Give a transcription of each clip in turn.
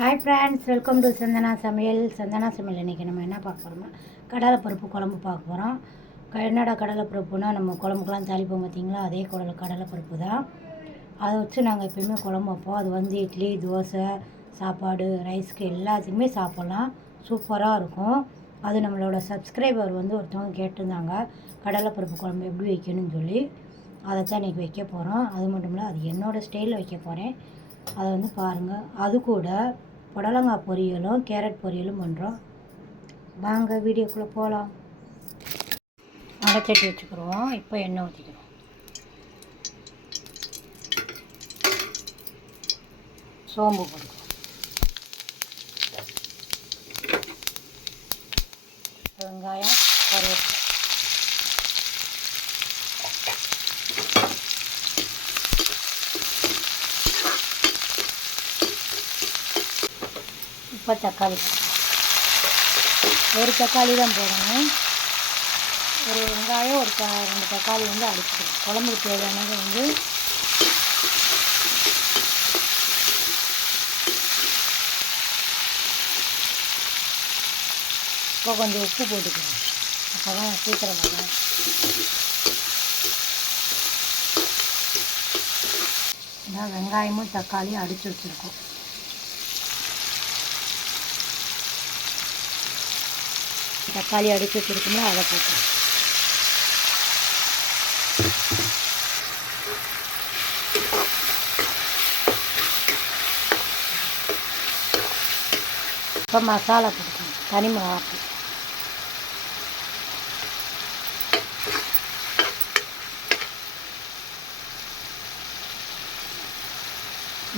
Hi friends, welcome to Chandana Samayal. இன்றைக்கி நம்ம என்ன பார்க்க போகிறோம்னா கடலைப்பருப்பு குழம்பு பார்க்க போகிறோம். என்னடா கடலைப்பருப்புனா நம்ம குழம்புக்கெலாம் தாளிப்போம் பார்த்திங்களா, அதே கடலைப்பருப்பு தான். அதை வச்சு நாங்கள் எப்பயுமே குழம்பு வைப்போம். அது வந்து இட்லி, தோசை, சாப்பாடு, ரைஸ்க்கு எல்லாத்துக்குமே சாப்பிட்லாம். சூப்பராக இருக்கும். அது நம்மளோட சப்ஸ்கிரைபர் வந்து ஒருத்தவங்க கேட்டிருந்தாங்க கடலைப்பருப்பு குழம்பு எப்படி வைக்கணும்னு சொல்லி. அதை தான் இன்றைக்கி வைக்க போகிறோம். அது மட்டும் இல்லை, அது என்னோடய ஸ்டைலில் வைக்க போகிறேன். அதை வந்து பாருங்கள். அது கூட புடலங்காய் பொரியலும் கேரட் பொரியலும் பண்ணுறோம். வாங்க வீடியோக்குள்ளே போகலாம். அடைச்சட்டி வச்சுக்கிறோம். இப்போ எண்ணெய் ஊற்றிக்கிறோம். சோம்பு போடுறோம். வெங்காயம், கருவேப்பிலை, இப்போ தக்காளி, ஒரு தக்காளி தான் போடணும். ஒரு வெங்காயம், ஒரு 2 தக்காளி வந்து அடிச்சுக்கணும். குழம்புக்கு தேவையானது வந்து இப்போ கொஞ்சம் உப்பு போட்டுக்கணும். அப்போ தான் சீக்கிரம் வரும். இதான் வெங்காயமும் தக்காளியும் அடித்து வச்சுருக்கோம். தக்காளி அடித்து வச்சுருக்கோம்னா அதை போட்டோம். இப்போ மசாலா போட்டுக்கணும். தனி மிளகாய்,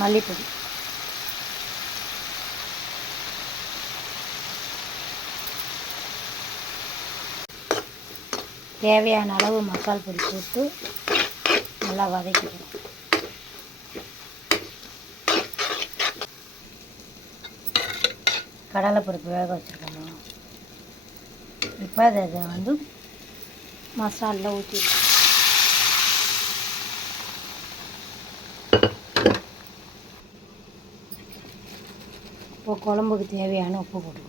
மல்லிப்பொடி, தேவையான அளவு மசால் பொடி போட்டு நல்லா வதக்கிக்கணும். கடலைப்பருப்பு வேக வச்சுருக்கணும். இப்போ அதை வந்து மசாலில் ஊற்றிடணும். இப்போ குழம்புக்கு தேவையான உப்பு போட்டுக்கணும்.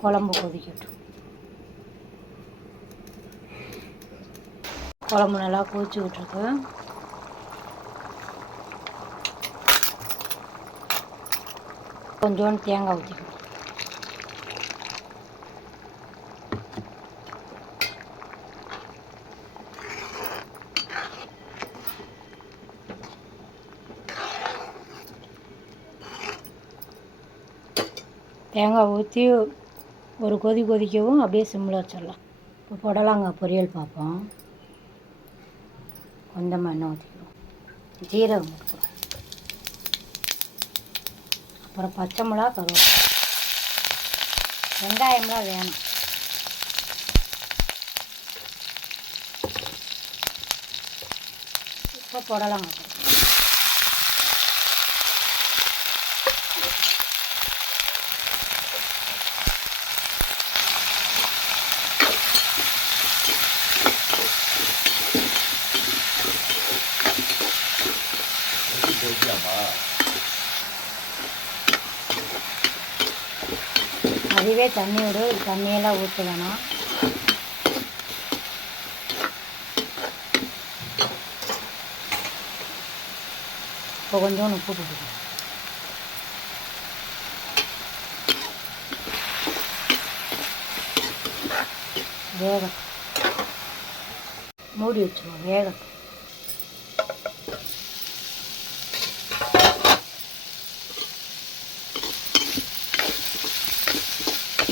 குழம்பு கொதிக்கட்டும். குழம்பு நல்லா கொதிச்சு விட்ருக்கு. கொஞ்சோண்டு தேங்காய் ஊற்றிக்கணும். தேங்காய் ஊற்றி ஒரு கொதிக்கவும் அப்படியே சிம்மில் வச்சிடலாம். இப்போ புடலங்காய் பொரியல் பார்ப்போம். கொஞ்சமாக எண்ணெய் ஊற்றிக்கிறோம். ஜீரகம் ஊற்றிக்கிறோம். அப்புறம் பச்சை மிளகா, கருவேப்பிலை, வெங்காயம்லாம் வேணும். இப்போ புடலங்காய் அதுவே தண்ணி விடு. தண்ணியெல்லாம் ஊற்ற வேணாம். இப்போ கொஞ்சோண்டு உப்பு போட்டுக்கணும். வேகட்டும். மூடி வச்சுருவோம். வேகட்டும்.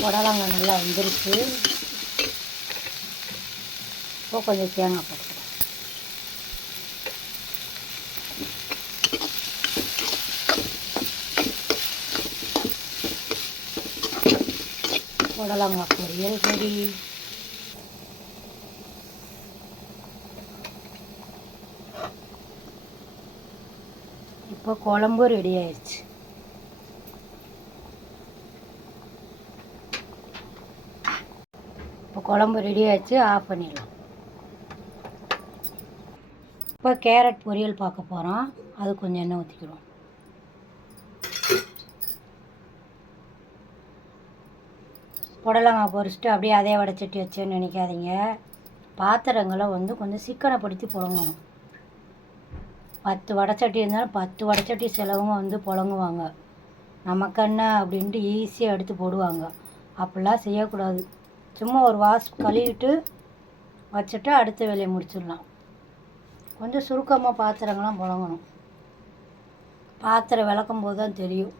புடலங்காய் நல்லா வந்துருச்சு. இப்போ கொஞ்சம் தேங்காய் போட்டுக்கலாம். புடலங்காய் பொரியல் ரெடி. இப்போ குழம்பு ரெடி ஆயிடுச்சு. இப்போ குழம்பு ரெடி ஆகிடுச்சு, ஆஃப் பண்ணிடலாம். இப்போ கேரட் பொரியல் பார்க்க போகிறோம். அது கொஞ்சம் எண்ணெய் ஊற்றிக்கிறோம். புடலங்காய் பொரிச்சிட்டு அப்படியே அதே வடைச்சட்டி வச்சேன்னு நினைக்காதீங்க. பாத்திரங்களை கொஞ்சம் சிக்கனப்படுத்தி புழங்கணும். 10 வடைச்சட்டி இருந்தாலும் 10 வடைச்சட்டி சிலவங்க புழங்குவாங்க. நமக்கு என்ன அப்படின்ட்டு ஈஸியாக எடுத்து போடுவாங்க. அப்படிலாம் செய்யக்கூடாது. சும்மா ஒரு கழுவிட்டு வச்சுட்டு அடுத்த வேலையை முடிச்சிடலாம். கொஞ்சம் சுருக்கமாக பாத்திரங்கள்லாம் புழங்கணும். பாத்திரம் விளக்கும் போது தான் தெரியும்.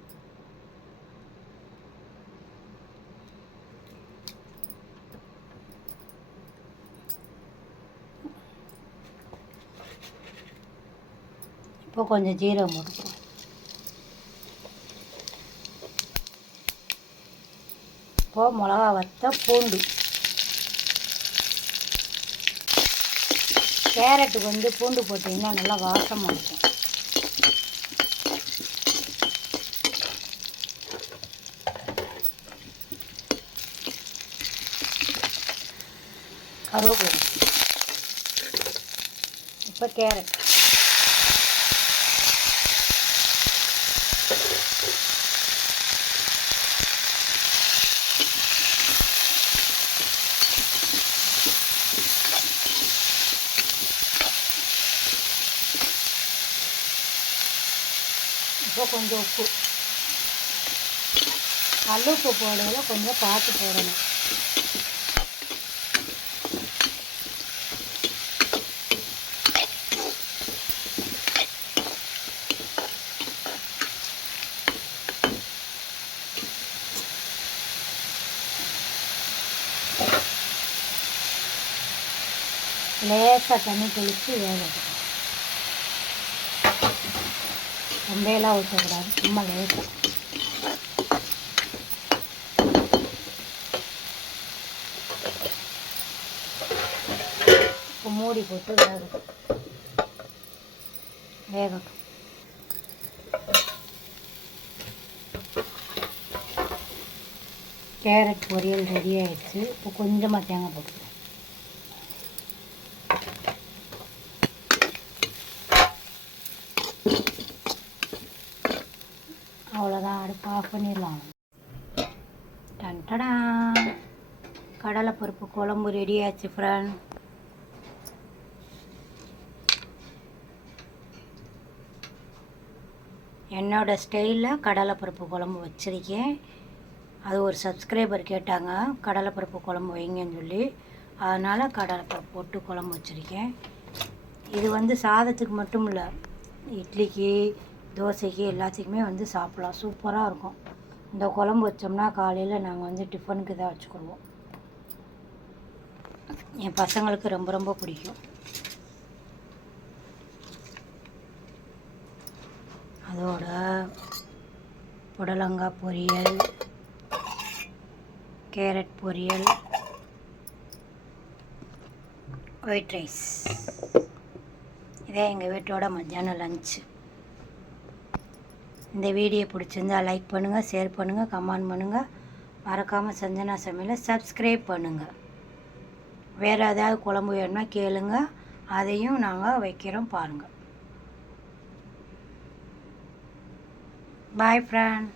இப்போ கொஞ்சம் ஜீரகம் போட்டுக்கிறோம். இப்போது மிளகா வத்த பூண்டு. கேரட்டுக்கு பூண்டு போட்டிங்கன்னா நல்லா வாசமாக இருக்கும். கருவேப்பிலை. இப்போ கேரட். இப்போ கொஞ்சம் உப்பு. கல் உப்பு போடுறதுல கொஞ்சம் பார்த்து போடணும். லேசாக தண்ணி தெளித்து வேக வைக்கணும். ரொம்பலாம் ஊற்றக்கூடாது, சும்மா லேசாக. இப்போ மூடி போட்டு வேகட்டும். கேரட் பொரியல் ரெடி ஆகிடுச்சு. இப்போ கொஞ்சமாக தேங்காய் போட்டுக்கலாம். அவ்வளோதான், அடுப்பு ஆஃப் பண்ணிடலாம். டன்டடா, கடலைப்பருப்பு குழம்பு ரெடி ஆச்சு ஃப்ரெண்ட். என்னோடய ஸ்டைலில் கடலைப்பருப்பு குழம்பு வச்சுருக்கேன். அது ஒரு சப்ஸ்கிரைபர் கேட்டாங்க கடலைப்பருப்பு குழம்பு வைங்கன்னு சொல்லி, அதனால் கடலைப்பருப்பு போட்டு குழம்பு வச்சுருக்கேன். இது சாதத்துக்கு மட்டும் இல்லை, இட்லிக்கு தோசைக்கு எல்லாத்துக்குமே சாப்பிட்லாம். சூப்பராக இருக்கும். இந்த குழம்பு வச்சோம்னா காலையில் நாங்கள் டிஃபனுக்கு தான் வச்சுக்கிடுவோம். என் பசங்களுக்கு ரொம்ப ரொம்ப பிடிக்கும். அதோட புடலங்காய் பொரியல், கேரட் பொரியல், ஒயிட் ரைஸ். இதே எங்கள் வீட்டோட மத்தியானம் லஞ்சு. இந்த வீடியோ பிடிச்சிருந்தா லைக் பண்ணுங்கள், ஷேர் பண்ணுங்கள், கமெண்ட் பண்ணுங்கள். மறக்காமல் சஞ்சனா சமையலை சப்ஸ்கிரைப் பண்ணுங்கள். வேறு ஏதாவது குழம்பு வேணும்னா கேளுங்க, அதையும் நாங்கள் வைக்கிறோம் பாருங்கள். பாய் ஃப்ரெண்ட்.